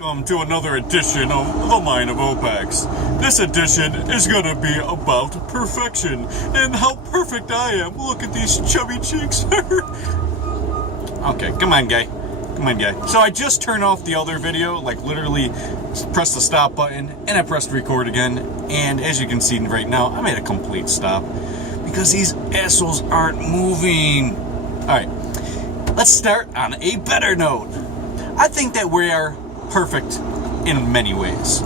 Welcome to another edition of The Mind of Opex. This edition is going to be about perfection and how perfect I am. Look at these chubby cheeks. Okay, come on, guy. So I just turned off the other video, like literally pressed the stop button, and I pressed record again. And as you can see right now, I made a complete stop because these assholes aren't moving. Alright, let's start on a better note. I think that we are perfect in many ways.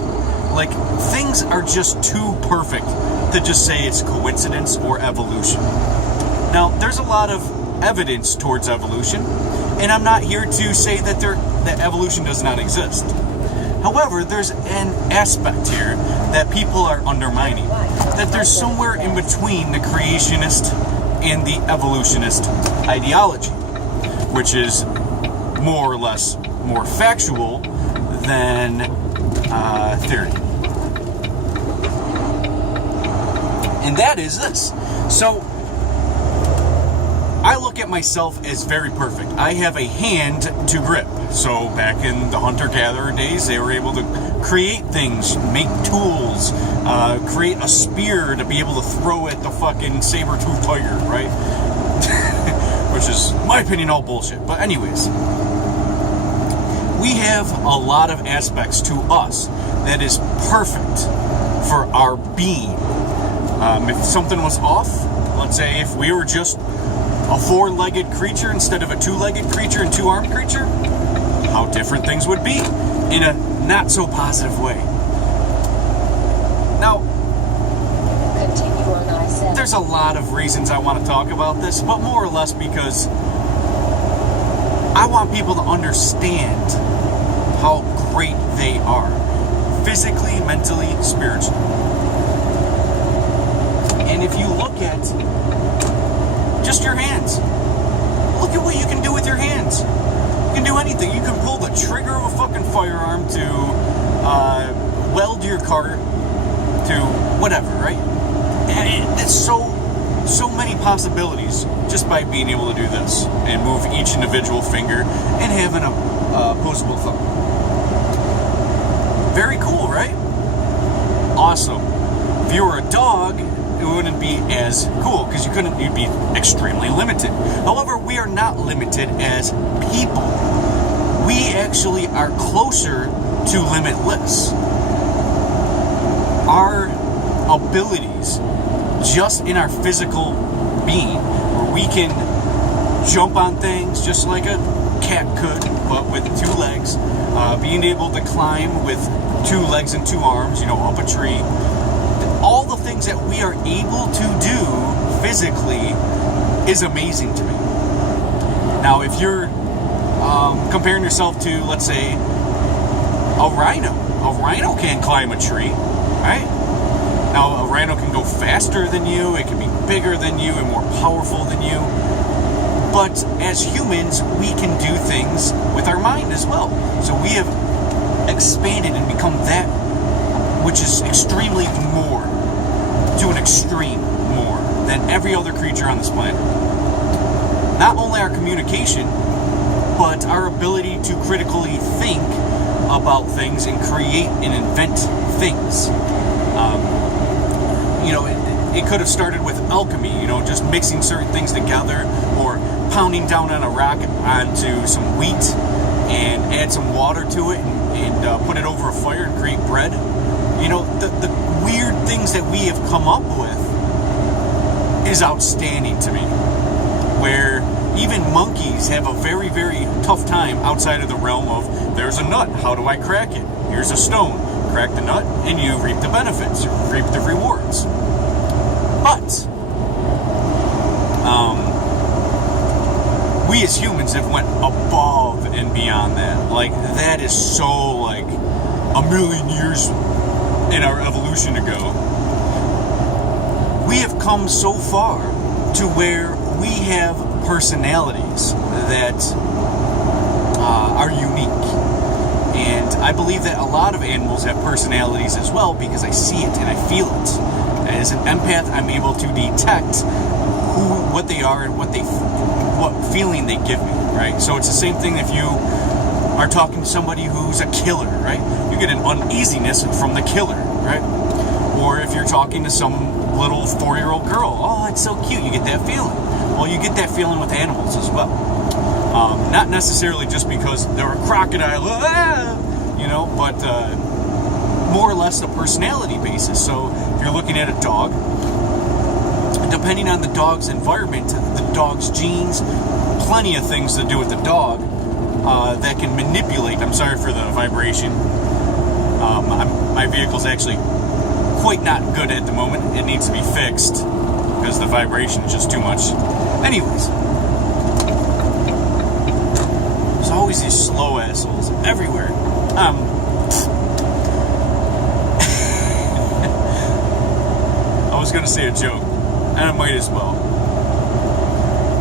Like, things are just too perfect to just say it's coincidence or evolution. Now, there's a lot of evidence towards evolution, and I'm not here to say that that evolution does not exist. However, there's an aspect here that people are undermining, that there's somewhere in between the creationist and the evolutionist ideology, which is more or less more factual than theory. And that is this. So, I look at myself as very perfect. I have a hand to grip. So, back in the hunter-gatherer days, they were able to create things, make tools, create a spear to be able to throw at the fucking saber-toothed tiger, right? Which is, in my opinion, all bullshit. But anyways, we have a lot of aspects to us that is perfect for our being. If something was off, let's say if we were just a four-legged creature instead of a two-legged creature and two-armed creature, how different things would be in a not-so-positive way. Now, continue on I-7. There's a lot of reasons I want to talk about this, but more or less because I want people to understand how great they are. Physically, mentally, spiritually. And if you look at just your hands, look at what you can do with your hands. You can do anything. You can pull the trigger of a fucking firearm to weld your car to whatever, right? And it's so many possibilities just by being able to do this and move each individual finger and having a opposable thumb. Very cool, right? Awesome. If you were a dog, it wouldn't be as cool because you'd be extremely limited. However, we are not limited as people. We actually are closer to limitless. Our abilities, just in our physical being, where we can jump on things just like a cat could, but with two legs, being able to climb with two legs and two arms, up a tree. All the things that we are able to do physically is amazing to me. Now, if you're comparing yourself to, let's say, a rhino can't climb a tree, right? Now, a rhino can go faster than you, it can be bigger than you and more powerful than you. But as humans, we can do things with our mind as well. So we have expanded and become that which is extremely more, to an extreme more, than every other creature on this planet. Not only our communication, but our ability to critically think about things and create and invent things. It could have started with alchemy, just mixing certain things together, or pounding down on a rock onto some wheat and add some water to it and put it over a fire and create bread. The weird things that we have come up with is outstanding to me. Where even monkeys have a very, very tough time outside of the realm of, there's a nut, how do I crack it? Here's a stone, crack the nut, and you reap the benefits, reap the rewards. But we as humans have went above and beyond that. Like, that is so, like, a million years in our evolution ago. We have come so far to where we have personalities that are unique. And I believe that a lot of animals have personalities as well because I see it and I feel it. As an empath, I'm able to detect what they are and what feeling they give me, right? So it's the same thing if you are talking to somebody who's a killer, right? You get an uneasiness from the killer, right? Or if you're talking to some little 4-year-old girl, oh, it's so cute, you get that feeling. Well, you get that feeling with animals as well. Not necessarily just because they're a crocodile, but more or less a personality basis. So if you're looking at a dog, depending on the dog's environment, the dog's genes, plenty of things to do with the dog that can manipulate. I'm sorry for the vibration. My vehicle's actually quite not good at the moment. It needs to be fixed because the vibration is just too much. Anyways, there's always these slow assholes everywhere. I was going to say a joke, and I might as well.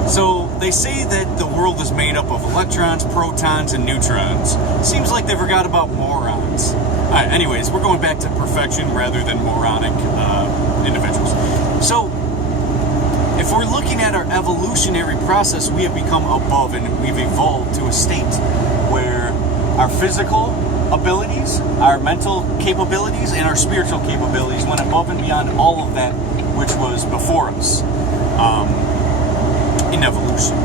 So, they say that the world is made up of electrons, protons, and neutrons. Seems like they forgot about morons. Alright, anyways, we're going back to perfection rather than moronic individuals. So, if we're looking at our evolutionary process, we have become above and we've evolved to a state where our physical abilities, our mental capabilities, and our spiritual capabilities went above and beyond all of that which was before us in evolution.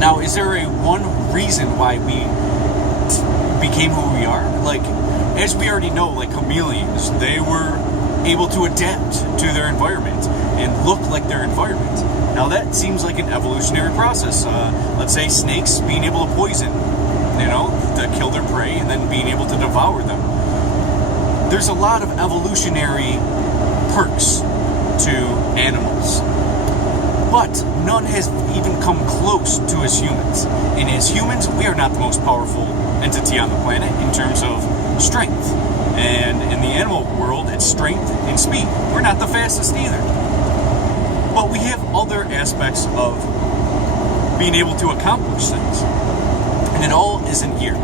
Now, is there a one reason why we became who we are? Like, as we already know, like chameleons, they were able to adapt to their environment and look like their environment. Now, that seems like an evolutionary process. Let's say snakes being able to poison, to kill their prey and then being able to devour them. There's a lot of evolutionary perks to animals, but none has even come close to us humans. And as humans, we are not the most powerful entity on the planet in terms of strength. And in the animal world, it's strength and speed. We're not the fastest either. But we have other aspects of being able to accomplish things. And it all is in here.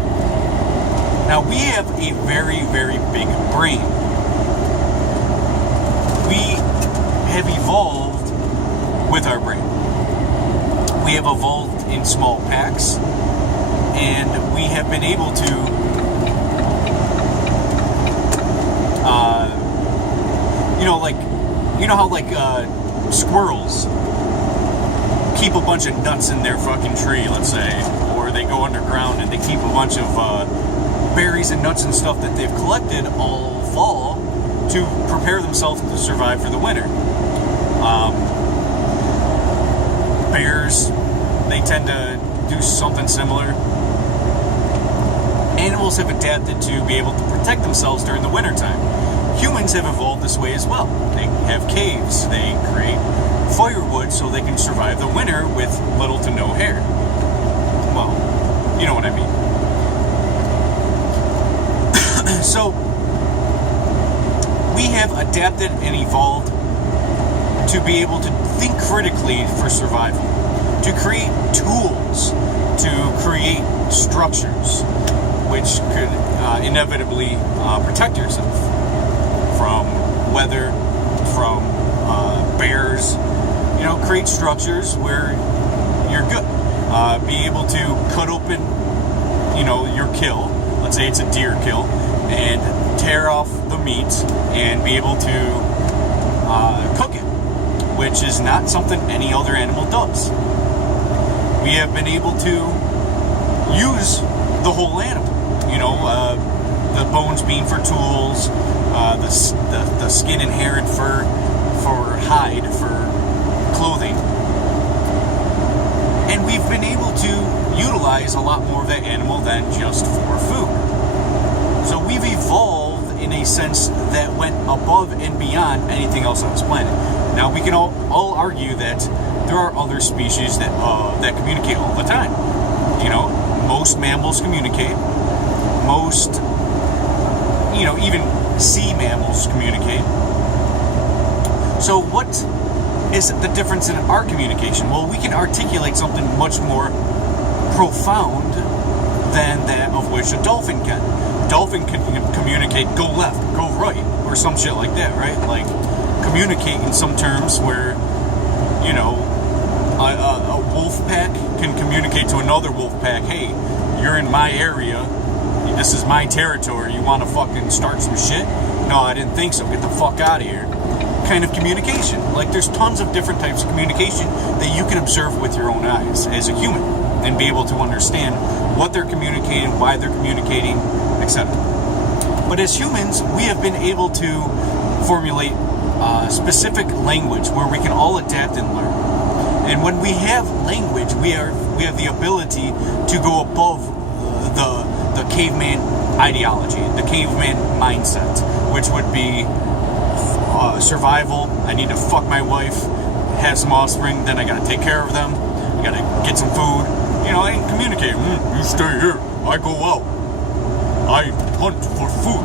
Now, we have a very, very big brain. We have evolved with our brain. We have evolved in small packs, and we have been able to how squirrels keep a bunch of nuts in their fucking tree, let's say, or they go underground and they keep a bunch of berries and nuts and stuff that they've collected all fall to prepare themselves to survive for the winter. Bears, they tend to do something similar. Animals have adapted to be able to protect themselves during the wintertime. Humans have evolved this way as well. They have caves. They create firewood so they can survive the winter with little to no hair. Well, you know what I mean. So, we have adapted and evolved to be able to think critically for survival, to create tools, to create structures, which could inevitably protect yourself from weather, from bears. Create structures where you're good. Be able to cut open, your kill. Let's say it's a deer kill, and tear off the meat and be able to cook it, which is not something any other animal does. We have been able to use the whole animal. The bones being for tools, the skin and hair and fur for hide, for clothing. And we've been able to utilize a lot more of that animal than just for food. So we've evolved in a sense that went above and beyond anything else on this planet. Now, we can all argue that there are other species that communicate all the time. Most mammals communicate. Most, even sea mammals communicate. So what is the difference in our communication? Well, we can articulate something much more profound than that of which a dolphin can. A dolphin can communicate, go left, go right, or some shit like that, right? Like, communicate in some terms where, a wolf pack can communicate to another wolf pack, hey, you're in my area, this is my territory, you want to fucking start some shit? No, I didn't think so, get the fuck out of here. Kind of communication. Like, there's tons of different types of communication that you can observe with your own eyes as a human and be able to understand what they're communicating, why they're communicating, etc. But as humans, we have been able to formulate specific language where we can all adapt and learn. And when we have language, we have the ability to go above the caveman ideology, the caveman mindset, which would be survival. I need to fuck my wife, have some offspring, then I gotta take care of them, I gotta get some food, and communicate. You stay here, I go out, I hunt for food.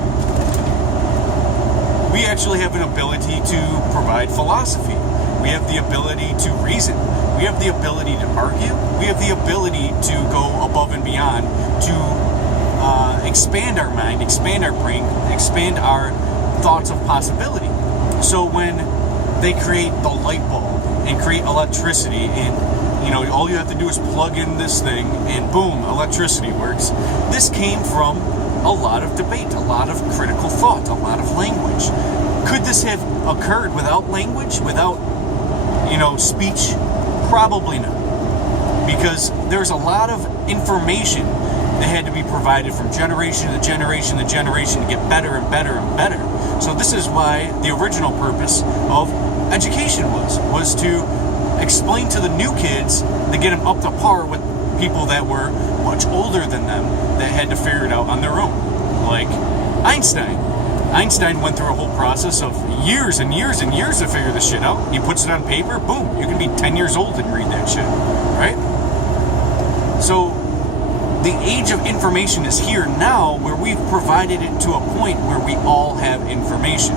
We actually have an ability to provide philosophy. We have the ability to reason. We have the ability to argue. We have the ability to go above and beyond to expand our mind, expand our brain, expand our thoughts of possibility. So when they create the light bulb and create electricity, and all you have to do is plug in this thing and boom, electricity works. This came from a lot of debate, a lot of critical thought, a lot of language. Could this have occurred without language, without speech? Probably not, because there's a lot of information that had to be provided from generation to generation to generation to get better and better and better. So this is why the original purpose of education was to explain to the new kids to get them up to par with people that were much older than them that had to figure it out on their own. Like Einstein. Einstein went through a whole process of years and years and years to figure this shit out. He puts it on paper, boom, you can be 10 years old and read that shit, right? So the age of information is here now, where we've provided it to a point where we all have information.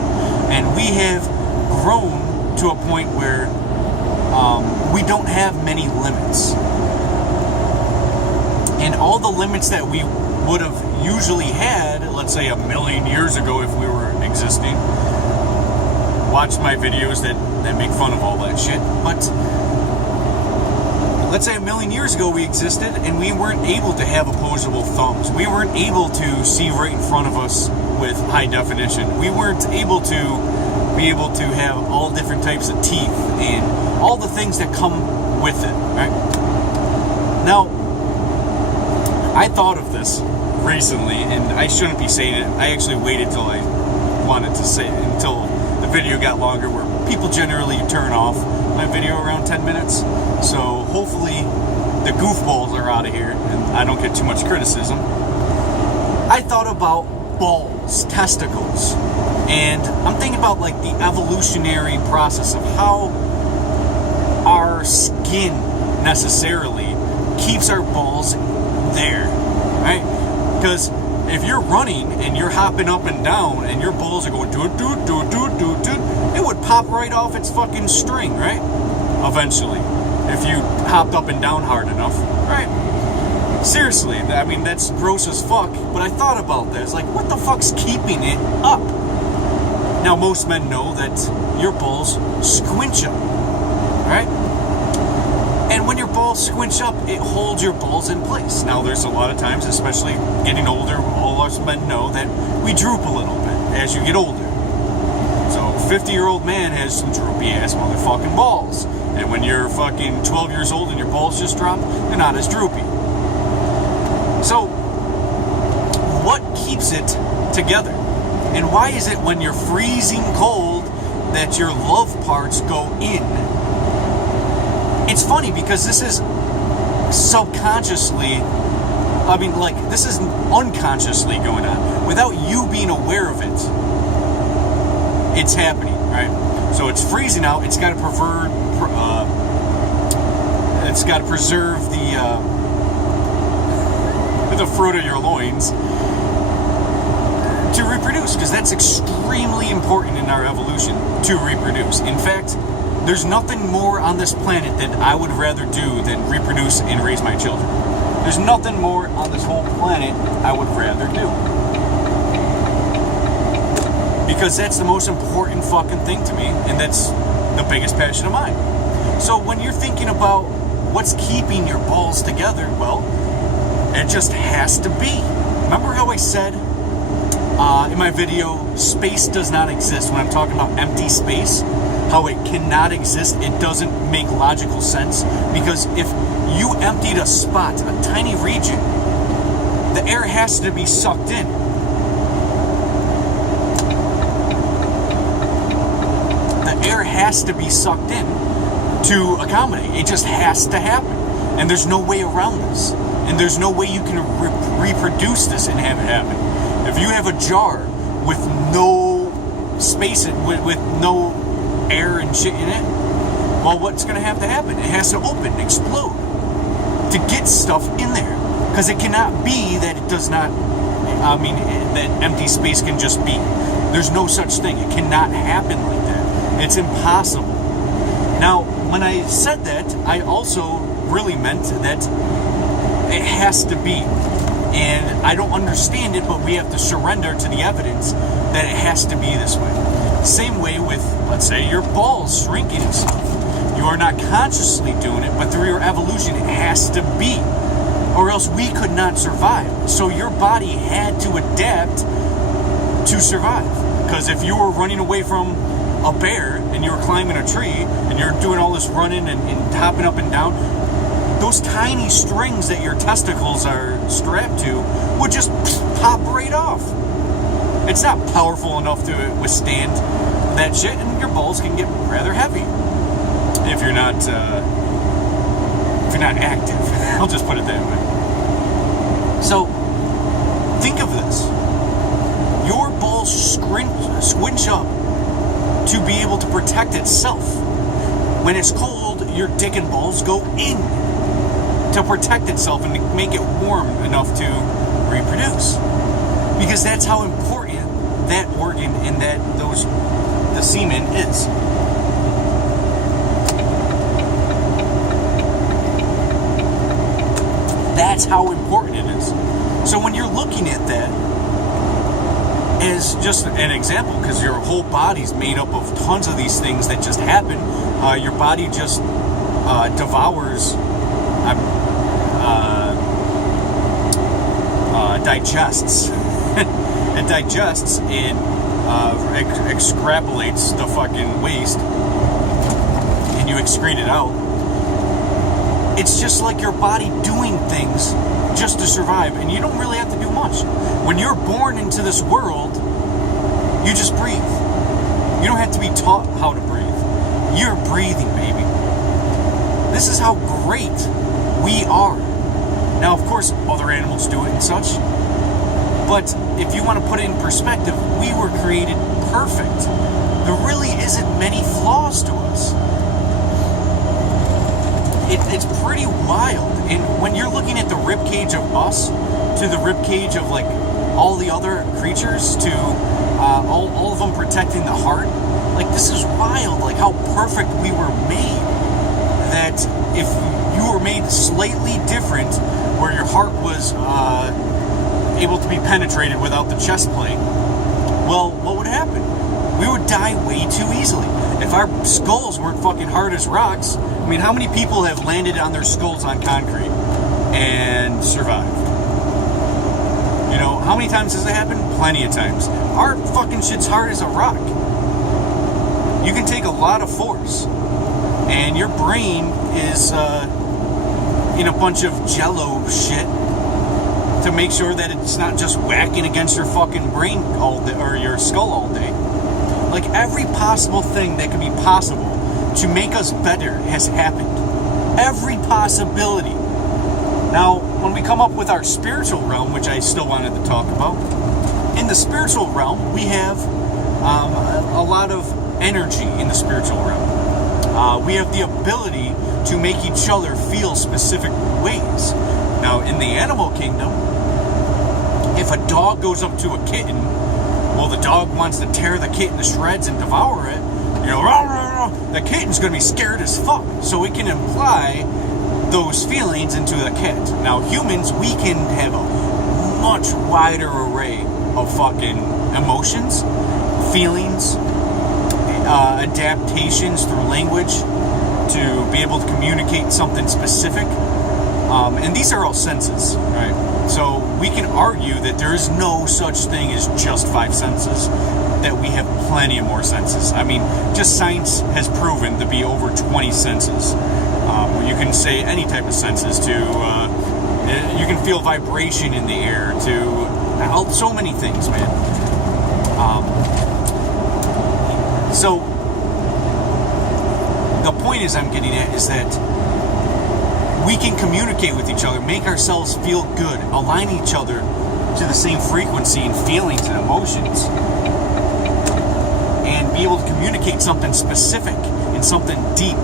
And we have grown to a point where we don't have many limits. And all the limits that we would have usually had, let's say 1,000,000 years ago if we were existing, watch my videos that make fun of all that shit, but let's say 1,000,000 years ago we existed and we weren't able to have opposable thumbs. We weren't able to see right in front of us with high definition. We weren't able to be able to have all different types of teeth and all the things that come with it, right? Now, I thought of this recently, and I shouldn't be saying it. I actually waited till I wanted to say it, until the video got longer, where people generally turn off my video around 10 minutes. So hopefully the goofballs are out of here and I don't get too much criticism. I thought about balls, testicles, and I'm thinking about like the evolutionary process of how our skin necessarily keeps our balls there, right? Because if you're running and you're hopping up and down and your balls are going doot doot doot doot doot doot, it would pop right off its fucking string, right? Eventually, if you hopped up and down hard enough, right? Seriously, I mean, that's gross as fuck, but I thought about this, like, what the fuck's keeping it up? Now, most men know that your balls squinch up, right? And when your balls squinch up, it holds your balls in place. Now, there's a lot of times, especially getting older, all us men know that we droop a little bit as you get older. So, a 50-year-old man has some droopy-ass motherfucking balls. And when you're fucking 12 years old and your balls just drop, they're not as droopy. So, what keeps it together? And why is it when you're freezing cold that your love parts go in? It's funny because this is subconsciously, this is unconsciously going on. Without you being aware of it, it's happening, right? So it's freezing out, it's got to preserve the fruit of your loins to reproduce, because that's extremely important in our evolution, to reproduce. In fact, there's nothing more on this planet that I would rather do than reproduce and raise my children. There's nothing more on this whole planet I would rather do. Because that's the most important fucking thing to me, and that's the biggest passion of mine. So when you're thinking about what's keeping your balls together, well, It just has to be. Remember how I said in my video, space does not exist when I'm talking about empty space? How it cannot exist, it doesn't make logical sense. Because if you emptied a spot, a tiny region, the air has to be sucked in. The air has to be sucked in to accommodate. It just has to happen. And there's no way around this. And there's no way you can reproduce this and have it happen. If you have a jar with no space, with no air and shit in it, well, what's going to have to happen? It has to open, explode, to get stuff in there. Because it cannot be that it does not, that empty space can just be. There's no such thing. It cannot happen like that. It's impossible. Now, when I said that, I also really meant that it has to be. And I don't understand it, but we have to surrender to the evidence that it has to be this way. Same way with, let's say, your balls shrinking and stuff. You are not consciously doing it, but through your evolution, it has to be. Or else we could not survive. So your body had to adapt to survive. Because if you were running away from a bear and you were climbing a tree and you're doing all this running and hopping up and down, those tiny strings that your testicles are strapped to would just pop right off. It's not powerful enough to withstand that shit, and your balls can get rather heavy if you're not active. I'll just put it that way. So think of this: your balls squinch up to be able to protect itself. When it's cold, your dick and balls go in to protect itself and to make it warm enough to reproduce. Because that's how important that organ and the semen is. That's how important it is. So when you're looking at that as just an example, because your whole body's made up of tons of these things that just happen, your body just devours, digests. It digests and extrapolates the fucking waste, and you excrete it out. It's just like your body doing things just to survive, and you don't really have to do much. When you're born into this world, you just breathe. You don't have to be taught how to breathe. You're breathing, baby. This is how great we are. Now, of course, other animals do it and such, but if you want to put it in perspective, we were created perfect. There really isn't many flaws to us. It's pretty wild. And when you're looking at the ribcage of us to the ribcage of like all the other creatures, to all of them protecting the heart, like, this is wild. Like how perfect we were made. That if you were made slightly different, where your heart was able to be penetrated without the chest plate, well, what would happen? We would die way too easily. If our skulls weren't fucking hard as rocks, I mean, how many people have landed on their skulls on concrete and survived? You know, how many times has it happened? Plenty of times. Our fucking shit's hard as a rock. You can take a lot of force, and your brain is in a bunch of jello shit to make sure that it's not just whacking against your fucking brain all day, or your skull all day. Like, every possible thing that could be possible to make us better has happened. Every possibility. Now, when we come up with our spiritual realm, which I still wanted to talk about, in the spiritual realm, we have a lot of energy in the spiritual realm. We have the ability to make each other feel specific ways. Now, in the animal kingdom, if a dog goes up to a kitten, well, the dog wants to tear the kitten to shreds and devour it. You know, rah, rah, rah, the kitten's going to be scared as fuck. So it can imply those feelings into the cat. Now, humans, we can have a much wider array of fucking emotions, feelings, adaptations through language to be able to communicate something specific. And these are all senses, right? So we can argue that there is no such thing as just 5 senses, that we have plenty of more senses. I mean, just science has proven to be over 20 senses. You can say any type of senses to, you can feel vibration in the air, to so many things, man. So the point is I'm getting at is that we can communicate with each other, make ourselves feel good, align each other to the same frequency and feelings and emotions, and be able to communicate something specific and something deep,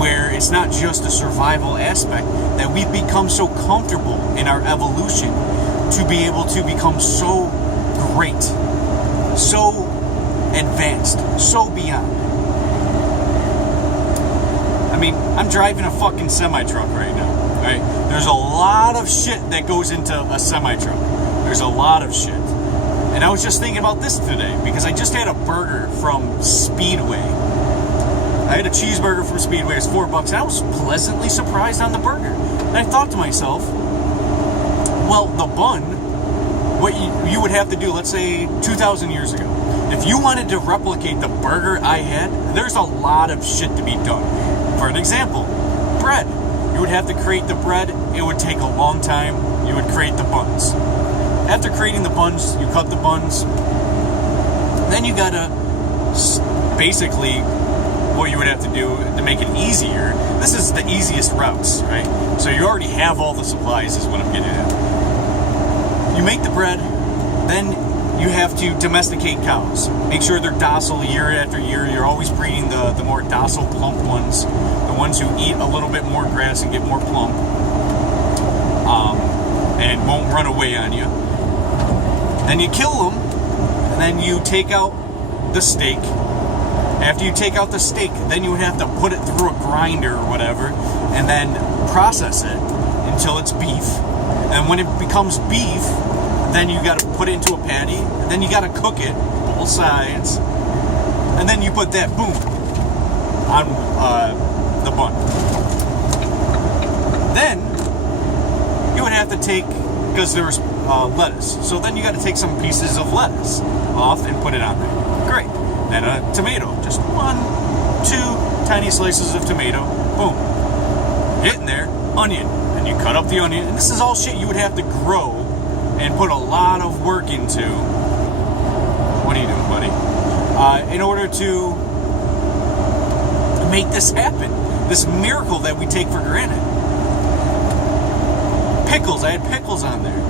where it's not just a survival aspect, that we've become so comfortable in our evolution to be able to become so great, so advanced, so beyond. I mean, I'm driving a fucking semi-truck right now, right? There's a lot of shit that goes into a semi-truck. There's a lot of shit. And I was just thinking about this today, because I just had a burger from Speedway. I had a cheeseburger from Speedway, it's $4, and I was pleasantly surprised on the burger. And I thought to myself, well, the bun, what you would have to do, let's say 2,000 years ago, if you wanted to replicate the burger I had, there's a lot of shit to be done. For an example, bread. You would have to create the bread. It would take a long time. You would create the buns. After creating the buns, you cut the buns. Then you gotta, basically, what you would have to do to make it easier. This is the easiest routes, right? So you already have all the supplies, is what I'm getting at. You make the bread, then you have to domesticate cows. Make sure they're docile year after year. You're always breeding the more docile, plump ones. The ones who eat a little bit more grass and get more plump. And won't run away on you. Then you kill them, and then you take out the steak. After you take out the steak, then you would have to put it through a grinder or whatever, and then process it until it's beef. And when it becomes beef, then you got to put it into a patty, and then you got to cook it, both sides, and then you put that, boom, on the bun. Then, you would have to take, because there's lettuce, so then you got to take some pieces of lettuce off and put it on there. Great. Then a tomato, just 1, 2 tiny slices of tomato, boom. Get in there, onion, and you cut up the onion, and this is all shit you would have to grow and put a lot of work into. What are you doing, buddy? In order to make this happen, this miracle that we take for granted. Pickles, I had pickles on there.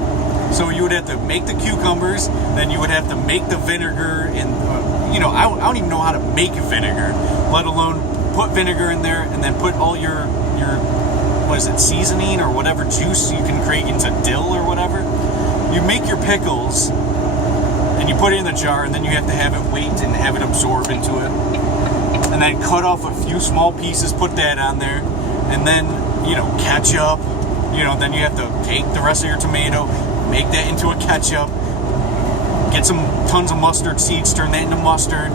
So you would have to make the cucumbers, then you would have to make the vinegar, and I don't even know how to make vinegar, let alone put vinegar in there, and then put all your what is it, seasoning or whatever juice you can create into dill or whatever. You make your pickles, and you put it in the jar, and then you have to have it wait and have it absorb into it. And then cut off a few small pieces, put that on there, and then, ketchup. Then you have to take the rest of your tomato, make that into a ketchup, get some tons of mustard seeds, turn that into mustard.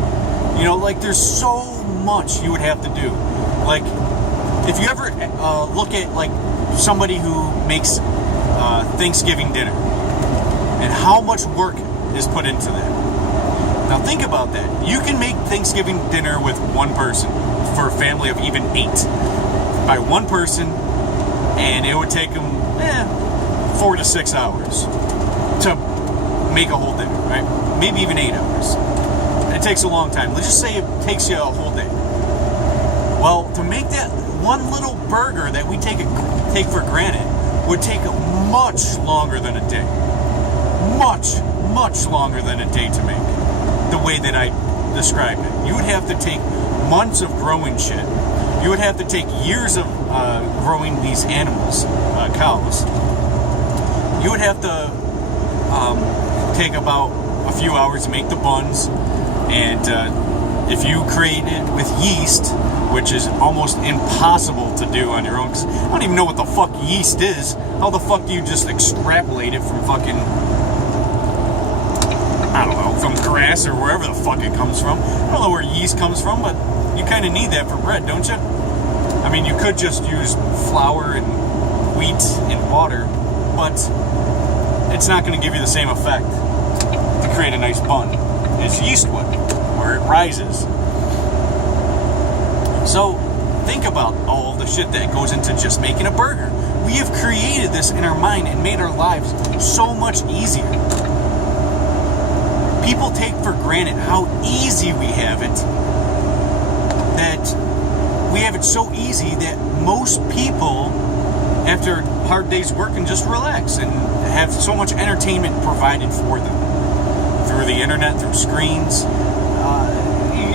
There's so much you would have to do. Like, if you ever look at, somebody who makes Thanksgiving dinner, and how much work is put into that. Now think about that. You can make Thanksgiving dinner with one person, for a family of even 8. By one person, and it would take them 4 to 6 hours to make a whole dinner, right? Maybe even 8 hours. It takes a long time. Let's just say it takes you a whole day. Well, to make that one little burger that we take for granted would take much longer than a day. Much, much longer than a day to make. The way that I described it. You would have to take months of growing shit. You would have to take years of growing these animals, cows. You would have to take about a few hours to make the buns, and if you create it with yeast, which is almost impossible to do on your own, because I don't even know what the fuck yeast is. How the fuck do you just extrapolate it from fucking, I don't know, from grass or wherever the fuck it comes from? I don't know where yeast comes from, but you kind of need that for bread, don't you? I mean, you could just use flour and wheat and water, but it's not going to give you the same effect to create a nice bun as yeast would, where it rises. So think about all the shit that goes into just making a burger. We have created this in our mind and made our lives so much easier. People take for granted how easy we have it, that we have it so easy that most people, after a hard day's work, can just relax and have so much entertainment provided for them through the internet, through screens.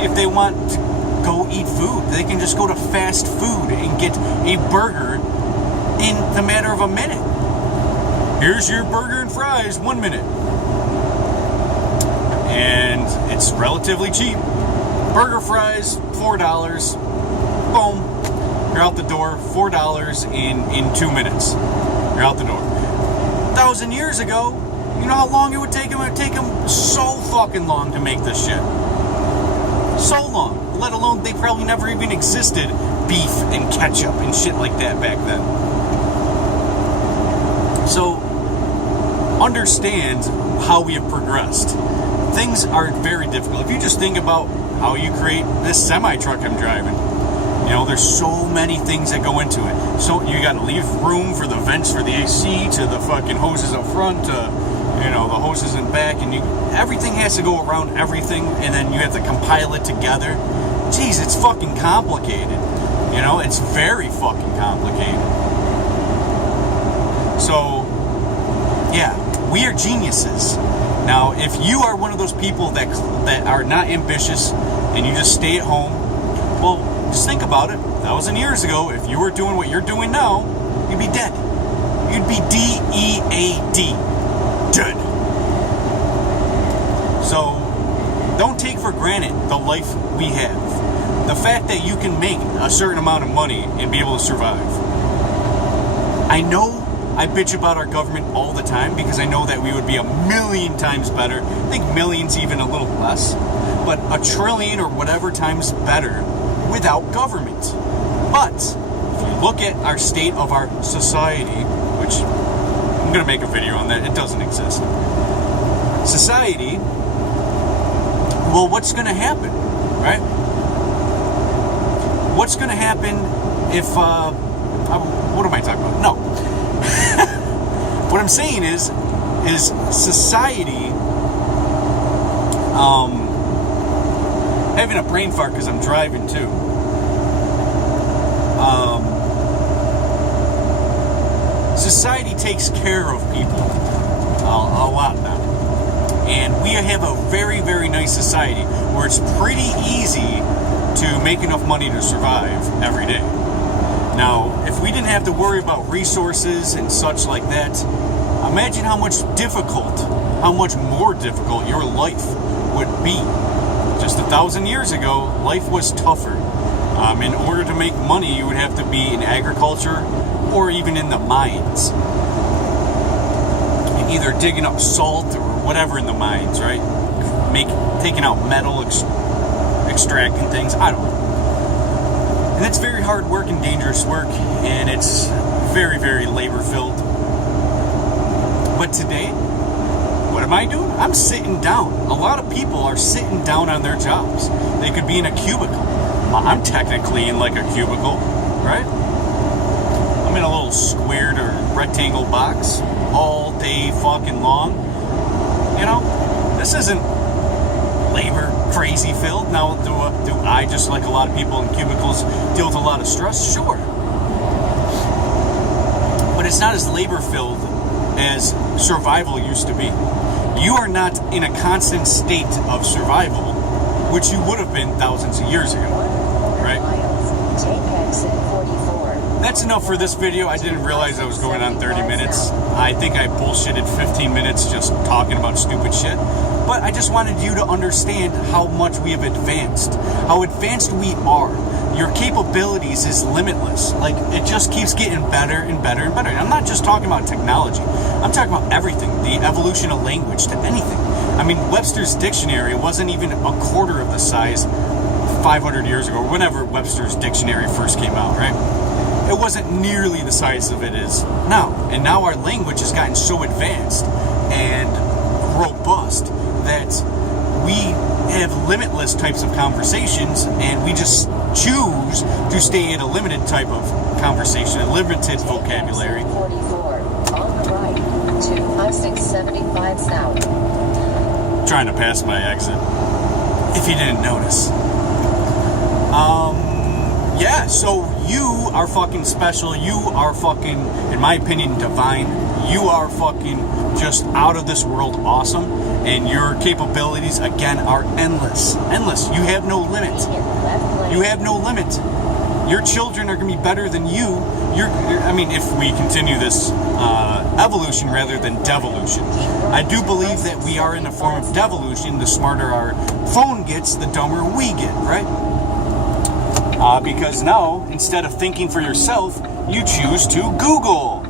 If they want to go eat food, they can just go to fast food and get a burger in the matter of a minute. Here's your burger and fries, 1 minute. And it's relatively cheap. Burger fries, $4. Boom. You're out the door. $4 in 2 minutes. You're out the door. 1,000 years ago, you know how long it would take them? It would take them so fucking long to make this shit. So long. Let alone they probably never even existed beef and ketchup and shit like that back then. So, understand how we have progressed. Things are very difficult. If you just think about how you create this semi-truck I'm driving, you know, there's so many things that go into it. So you got to leave room for the vents for the AC, to the fucking hoses up front, to, you know, the hoses in back, and everything has to go around everything, and then you have to compile it together. Jeez, it's fucking complicated. You know, it's very fucking complicated. So, yeah, we are geniuses. Now, if you are one of those people that are not ambitious and you just stay at home, well, just think about it. 1,000 years ago, if you were doing what you're doing now, you'd be dead. You'd be D-E-A-D. Dead. So, don't take for granted the life we have. The fact that you can make a certain amount of money and be able to survive. I know I bitch about our government all the time because I know that we would be a million times better. I think millions even a little less. But a trillion or whatever times better without government. But if you look at our state of our society, which I'm going to make a video on that, it doesn't exist. Society, well, what's going to happen, right? What's going to happen if, what am I talking about? No. What I'm saying is society, having a brain fart because I'm driving too. Society takes care of people a lot now. And we have a very, very nice society where it's pretty easy to make enough money to survive every day. Now, if we didn't have to worry about resources and such like that, imagine how much more difficult your life would be. Just 1,000 years ago, life was tougher. In order to make money, you would have to be in agriculture or even in the mines. Either digging up salt or whatever in the mines, right? Taking out metal, extracting things, I don't know. And it's very hard work and dangerous work, and it's very, very labor-filled. But today, what am I doing? I'm sitting down. A lot of people are sitting down on their jobs. They could be in a cubicle. I'm technically in like a cubicle, right? I'm in a little squared or rectangle box all day fucking long. You know, this isn't labor crazy filled. Now, do I, just like a lot of people in cubicles, deal with a lot of stress? Sure. But it's not as labor filled as survival used to be. You are not in a constant state of survival, which you would have been thousands of years ago, right? That's enough for this video. I didn't realize I was going on 30 minutes. I think I bullshitted 15 minutes just talking about stupid shit. But I just wanted you to understand how much we have advanced, how advanced we are. Your capabilities is limitless. Like, it just keeps getting better and better and better. I'm not just talking about technology. I'm talking about everything, the evolution of language to anything. I mean, Webster's dictionary wasn't even a quarter of the size 500 years ago, or whenever Webster's dictionary first came out, right? it wasn't nearly the size of it is now. And now our language has gotten so advanced and robust that we have limitless types of conversations, and we just choose to stay in a limited type of conversation, a limited vocabulary. 44 on the right to 5675 south. Trying to pass my exit, if you didn't notice. Yeah, so you are fucking special. You are fucking, in my opinion, divine. You are fucking just out of this world awesome. And your capabilities, again, are endless. Endless. You have no limit. You have no limit. Your children are going to be better than you. I mean, if we continue this evolution rather than devolution. I do believe that we are in a form of devolution. The smarter our phone gets, the dumber we get, right? Because now, instead of thinking for yourself, you choose to Google.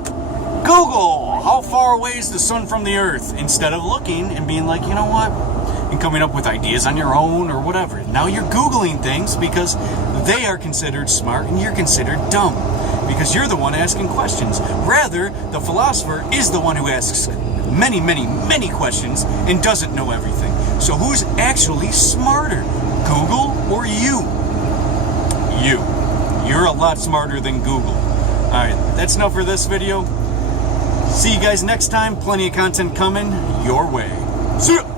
Google! How far away is the sun from the earth? Instead of looking and being like, you know what? And coming up with ideas on your own or whatever. Now you're Googling things because they are considered smart and you're considered dumb. Because you're the one asking questions. Rather, the philosopher is the one who asks many, many, many questions and doesn't know everything. So who's actually smarter? Google or you? You. You're a lot smarter than Google. Alright, that's enough for this video. See you guys next time. Plenty of content coming your way. See ya!